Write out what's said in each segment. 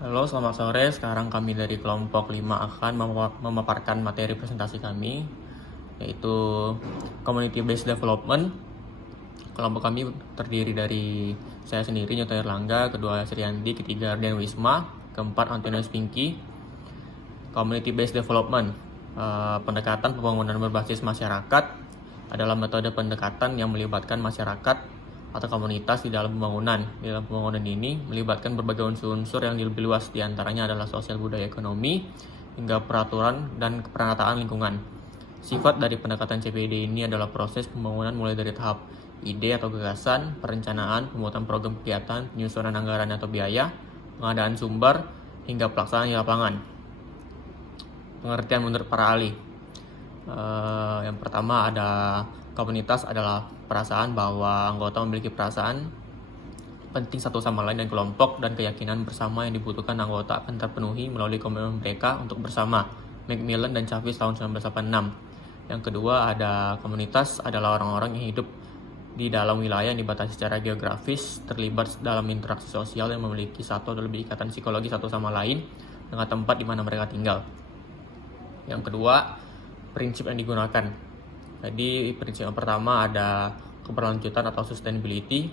Halo, selamat sore. Sekarang kami dari kelompok 5 akan memaparkan materi presentasi kami, yaitu Community Based Development. Kelompok kami terdiri dari saya sendiri, Nyoto Erlangga, kedua Sriandi, ketiga Ardian Wisma, keempat Antonius Pinky. Community Based Development, pendekatan pembangunan berbasis masyarakat adalah metode pendekatan yang melibatkan masyarakat atau komunitas di dalam pembangunan. Di dalam pembangunan ini melibatkan berbagai unsur-unsur yang lebih luas, diantaranya adalah sosial, budaya, ekonomi, hingga peraturan dan penataan lingkungan. Sifat dari pendekatan CBD ini adalah proses pembangunan mulai dari tahap ide atau gagasan, perencanaan, pembuatan program kegiatan, penyusunan anggaran atau biaya, pengadaan sumber, hingga pelaksanaan di lapangan. Pengertian menurut para ahli. Yang pertama ada komunitas adalah perasaan bahwa anggota memiliki perasaan penting satu sama lain dan kelompok dan keyakinan bersama yang dibutuhkan anggota akan terpenuhi melalui komitmen mereka untuk bersama. Macmillan dan Chavis tahun 1986. Yang kedua ada komunitas adalah orang-orang yang hidup di dalam wilayah yang dibatasi secara geografis, terlibat dalam interaksi sosial yang memiliki satu atau lebih ikatan psikologi satu sama lain dengan tempat di mana mereka tinggal. Yang kedua, prinsip yang digunakan. Jadi prinsip yang pertama ada keberlanjutan atau sustainability,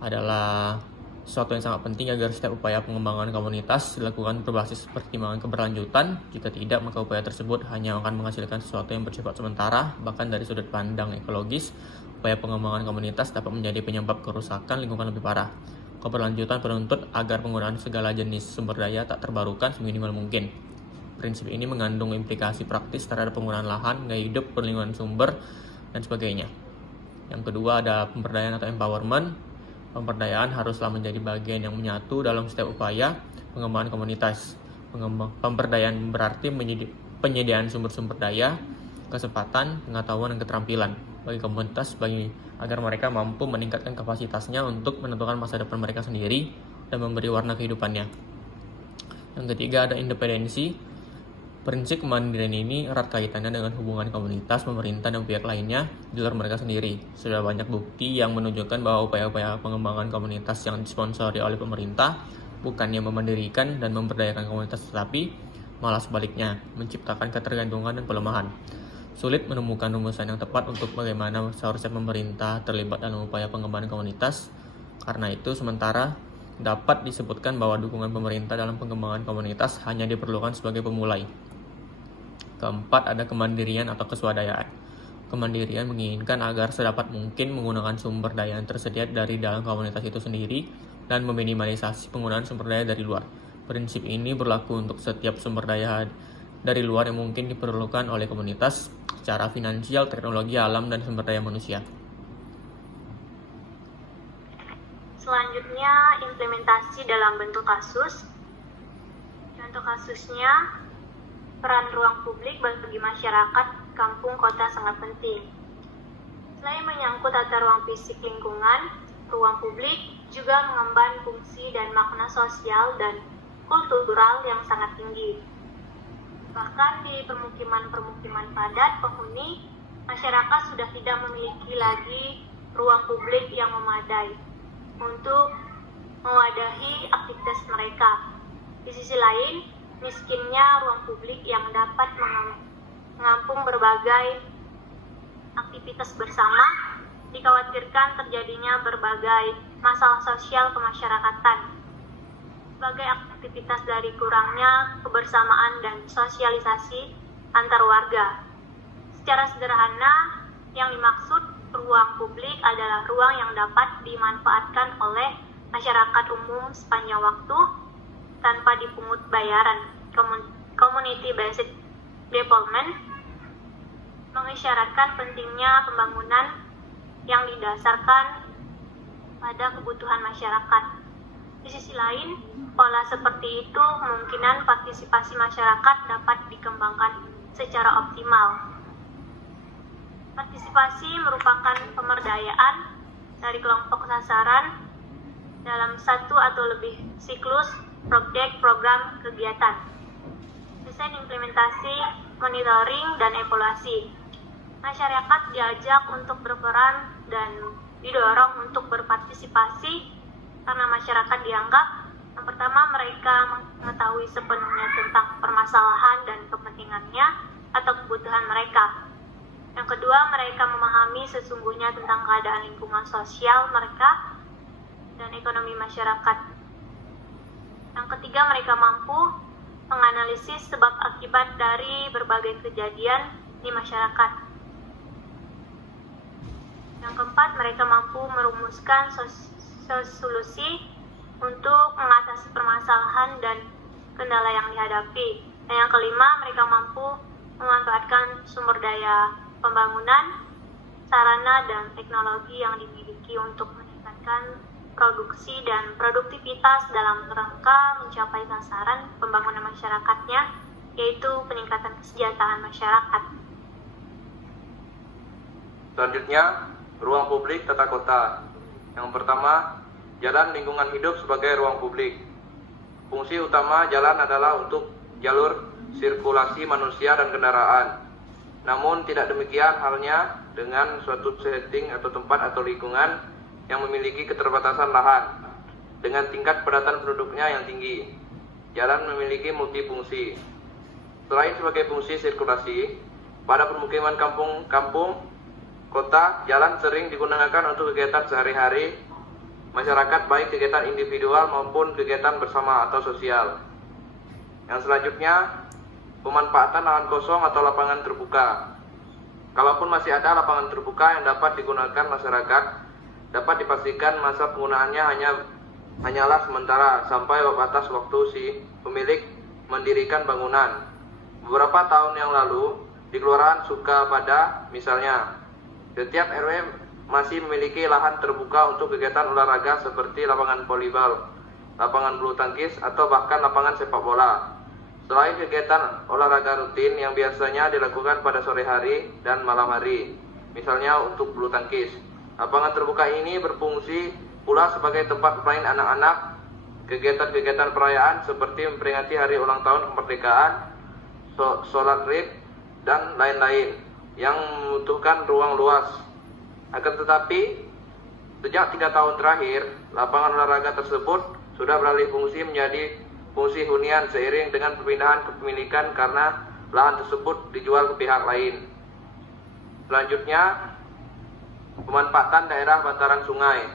adalah sesuatu yang sangat penting agar setiap upaya pengembangan komunitas dilakukan berbasis pertimbangan keberlanjutan. Jika tidak, maka upaya tersebut hanya akan menghasilkan sesuatu yang bersifat sementara. Bahkan dari sudut pandang ekologis, upaya pengembangan komunitas dapat menjadi penyebab kerusakan lingkungan lebih parah. Keberlanjutan menuntut agar penggunaan segala jenis sumber daya tak terbarukan seminimal mungkin. Prinsip ini mengandung implikasi praktis terhadap penggunaan lahan, gaya hidup, perlindungan sumber, dan sebagainya. Yang kedua ada pemberdayaan atau empowerment. Pemberdayaan haruslah menjadi bagian yang menyatu dalam setiap upaya pengembangan komunitas. Pemberdayaan berarti penyediaan sumber-sumber daya, kesempatan, pengetahuan, dan keterampilan bagi komunitas agar mereka mampu meningkatkan kapasitasnya untuk menentukan masa depan mereka sendiri dan memberi warna kehidupannya. Yang ketiga ada independensi. Prinsip kemandirian ini erat kaitannya dengan hubungan komunitas, pemerintah, dan pihak lainnya di luar mereka sendiri. Sudah banyak bukti yang menunjukkan bahwa upaya-upaya pengembangan komunitas yang disponsori oleh pemerintah bukannya memandirikan dan memberdayakan komunitas, tetapi malah sebaliknya, menciptakan ketergantungan dan pelemahan. Sulit menemukan rumusan yang tepat untuk bagaimana seharusnya pemerintah terlibat dalam upaya pengembangan komunitas. Karena itu, sementara dapat disebutkan bahwa dukungan pemerintah dalam pengembangan komunitas hanya diperlukan sebagai pemulai. Keempat ada kemandirian atau keswadayaan. Kemandirian menginginkan agar sedapat mungkin menggunakan sumber daya yang tersedia dari dalam komunitas itu sendiri dan meminimalisasi penggunaan sumber daya dari luar. Prinsip ini berlaku untuk setiap sumber daya dari luar yang mungkin diperlukan oleh komunitas secara finansial, teknologi, alam, dan sumber daya manusia. Selanjutnya, implementasi dalam bentuk kasus. Contoh kasusnya, peran ruang publik bagi masyarakat kampung kota sangat penting. Selain menyangkut tata ruang fisik lingkungan, ruang publik juga mengemban fungsi dan makna sosial dan kultural yang sangat tinggi. Bahkan di permukiman-permukiman padat penghuni, masyarakat sudah tidak memiliki lagi ruang publik yang memadai untuk mewadahi aktivitas mereka. Di sisi lain, miskinnya ruang publik yang dapat menampung berbagai aktivitas bersama, dikhawatirkan terjadinya berbagai masalah sosial kemasyarakatan sebagai aktivitas dari kurangnya kebersamaan dan sosialisasi antar warga. Secara sederhana, yang dimaksud ruang publik adalah ruang yang dapat dimanfaatkan oleh masyarakat umum sepanjang waktu tanpa dipungut bayaran. Community Based Development mengisyaratkan pentingnya pembangunan yang didasarkan pada kebutuhan masyarakat. Di sisi lain, pola seperti itu kemungkinan partisipasi masyarakat dapat dikembangkan secara optimal. Partisipasi merupakan pemberdayaan dari kelompok sasaran dalam satu atau lebih siklus proyek program kegiatan. Desain implementasi, monitoring, dan evaluasi. Masyarakat diajak untuk berperan dan didorong untuk berpartisipasi karena masyarakat dianggap yang pertama mereka mereka mengetahui sepenuhnya tentang permasalahan dan kepentingannya atau kebutuhan mereka. Yang kedua, mereka memahami sesungguhnya tentang keadaan lingkungan sosial mereka dan ekonomi masyarakat. Yang ketiga, mereka mampu menganalisis sebab akibat dari berbagai kejadian di masyarakat. Yang keempat, mereka mampu merumuskan solusi untuk mengatasi permasalahan dan kendala yang dihadapi. Dan yang kelima, mereka mampu memanfaatkan sumber daya pembangunan, sarana, dan teknologi yang dimiliki untuk meningkatkan produksi dan produktivitas dalam rangka mencapai sasaran pembangunan masyarakatnya, yaitu peningkatan kesejahteraan masyarakat. Selanjutnya, ruang publik tata kota. Yang pertama, jalan lingkungan hidup sebagai ruang publik. Fungsi utama jalan adalah untuk jalur sirkulasi manusia dan kendaraan. Namun tidak demikian halnya dengan suatu setting atau tempat atau lingkungan yang memiliki keterbatasan lahan dengan tingkat kepadatan penduduknya yang tinggi. Jalan memiliki multifungsi. Selain sebagai fungsi sirkulasi, pada permukiman kampung, kota, jalan sering digunakan untuk kegiatan sehari-hari masyarakat, baik kegiatan individual maupun kegiatan bersama atau sosial. Yang selanjutnya, pemanfaatan lahan kosong atau lapangan terbuka. Kalaupun masih ada lapangan terbuka yang dapat digunakan masyarakat, dapat dipastikan masa penggunaannya hanyalah sementara sampai batas waktu si pemilik mendirikan bangunan. Beberapa tahun yang lalu, di Kelurahan Sukapada misalnya, setiap RW masih memiliki lahan terbuka untuk kegiatan olahraga seperti lapangan volleyball, lapangan bulu tangkis, atau bahkan lapangan sepak bola. Selain kegiatan olahraga rutin yang biasanya dilakukan pada sore hari dan malam hari, misalnya untuk bulu tangkis, lapangan terbuka ini berfungsi pula sebagai tempat bermain anak-anak, kegiatan-kegiatan perayaan seperti memperingati hari ulang tahun kemerdekaan, sholat Id, dan lain-lain yang membutuhkan ruang luas. Akan tetapi, sejak 3 tahun terakhir, lapangan olahraga tersebut sudah beralih fungsi menjadi fungsi hunian seiring dengan perpindahan kepemilikan karena lahan tersebut dijual ke pihak lain. Selanjutnya, pemanfaatan daerah bantaran sungai.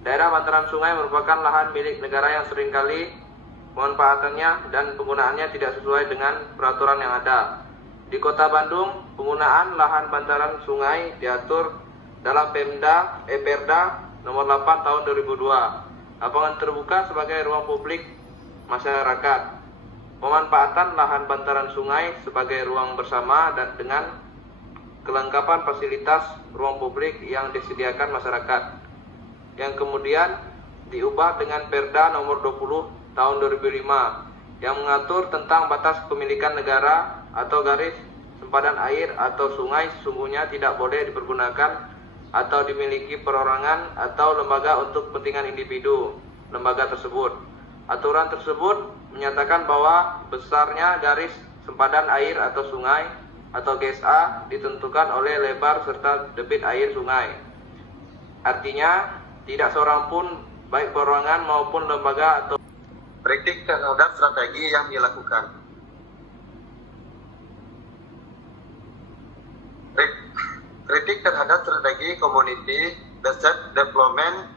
Daerah bantaran sungai merupakan lahan milik negara yang seringkali pemanfaatannya dan penggunaannya tidak sesuai dengan peraturan yang ada. Di Kota Bandung, penggunaan lahan bantaran sungai diatur dalam Perda nomor 8 tahun 2002. Lapangan terbuka sebagai ruang publik masyarakat. Pemanfaatan lahan bantaran sungai sebagai ruang bersama dan dengan kelengkapan fasilitas ruang publik yang disediakan masyarakat, yang kemudian diubah dengan Perda nomor 20 tahun 2005 yang mengatur tentang batas kepemilikan negara atau garis sempadan air atau sungai sesungguhnya tidak boleh dipergunakan atau dimiliki perorangan atau lembaga untuk kepentingan individu lembaga tersebut. Aturan tersebut menyatakan bahwa besarnya garis sempadan air atau sungai atau GSA ditentukan oleh lebar serta debit air sungai. Artinya, tidak seorang pun baik perorangan maupun lembaga atau kritik terhadap strategi yang dilakukan. Kritik terhadap strategi community based development,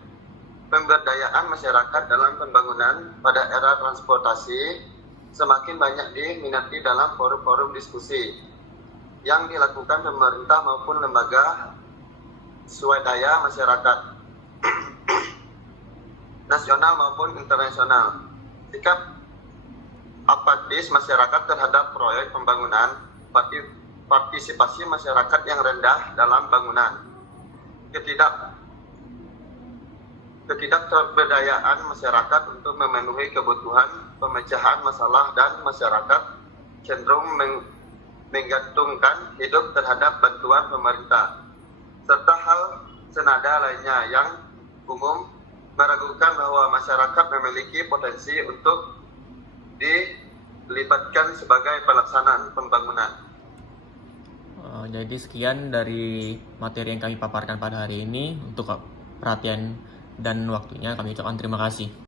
pemberdayaan masyarakat dalam pembangunan pada era transportasi semakin banyak diminati dalam forum-forum diskusi yang dilakukan pemerintah maupun lembaga swadaya masyarakat nasional maupun internasional. Sikap apatis masyarakat terhadap proyek pembangunan, partisipasi masyarakat yang rendah dalam bangunan, ketidakberdayaan masyarakat untuk memenuhi kebutuhan pemecahan masalah, dan masyarakat cenderung menggantungkan hidup terhadap bantuan pemerintah, serta hal senada lainnya yang umum meragukan bahwa masyarakat memiliki potensi untuk dilibatkan sebagai pelaksanaan pembangunan. Jadi sekian dari materi yang kami paparkan pada hari ini. Untuk perhatian dan waktunya kami ucapkan terima kasih.